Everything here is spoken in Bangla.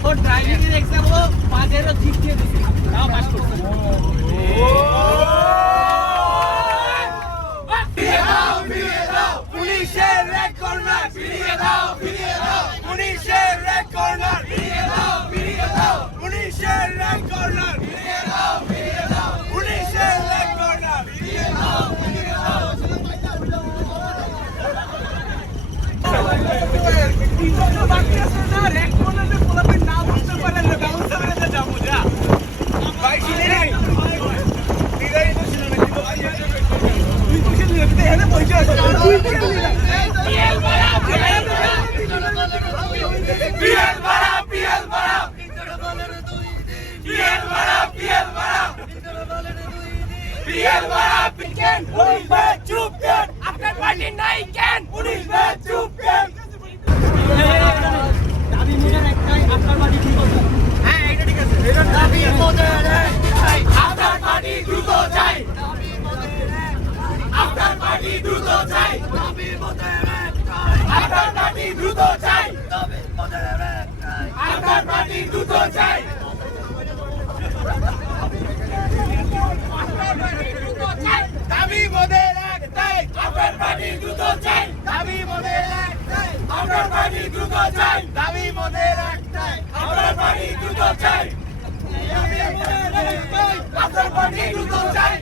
ও ড্রাইভিং এর এক্সাম ও 5 জিত দিয়ে দিয়েছে তাও পাস করছে পুলিশের রেড কর্নার ফিরিয়ে দাও পুলিশের রেড কর্নার ফিরিয়ে দাও পুলিশের রেড কর্নার ফিরিয়ে দাও পুলিশের রেড কর্নার ফিরিয়ে দাও রেড কর্নারে পোলাপের নাম বলতে পারেন না বাউন্সার হয়ে যাবো যা ভাই চিনি নাই বিদায় তো ছিল না তুই তো ছিল না এখানে পয়সা আছে পিএল বাড়া পিএল বাড়া পিএল বাড়া পিএল বাড়া পিএল বাড়া কেন পুলিশ বে চুপ কেন আপনার পার্টি নাই কেন পুলিশ বে চুপ কেন দাবি মোদের একটাই আপনার পার্টি দ্রুত হ্যাঁ এটা ঠিক আছে দাবি মোদের একটাই আপনার পার্টি দ্রুত চাই দাবি মোদের আপনার পার্টি দ্রুত চাই দাবি মোদের একটাই আপনার পার্টি দ্রুত চাই দাবি মোদের একটাই আপনার পার্টি দ্রুত চাই দাবি মোদের একটাই আপনার পার্টি দ্রুত চাই দাবি মোদের একটাই আপনার পার্টি দ্রুত চাই দাবি মোদের একটাই আপনার পার্টি দ্রুত চাই আপনার পার্টি দ্রুত চাই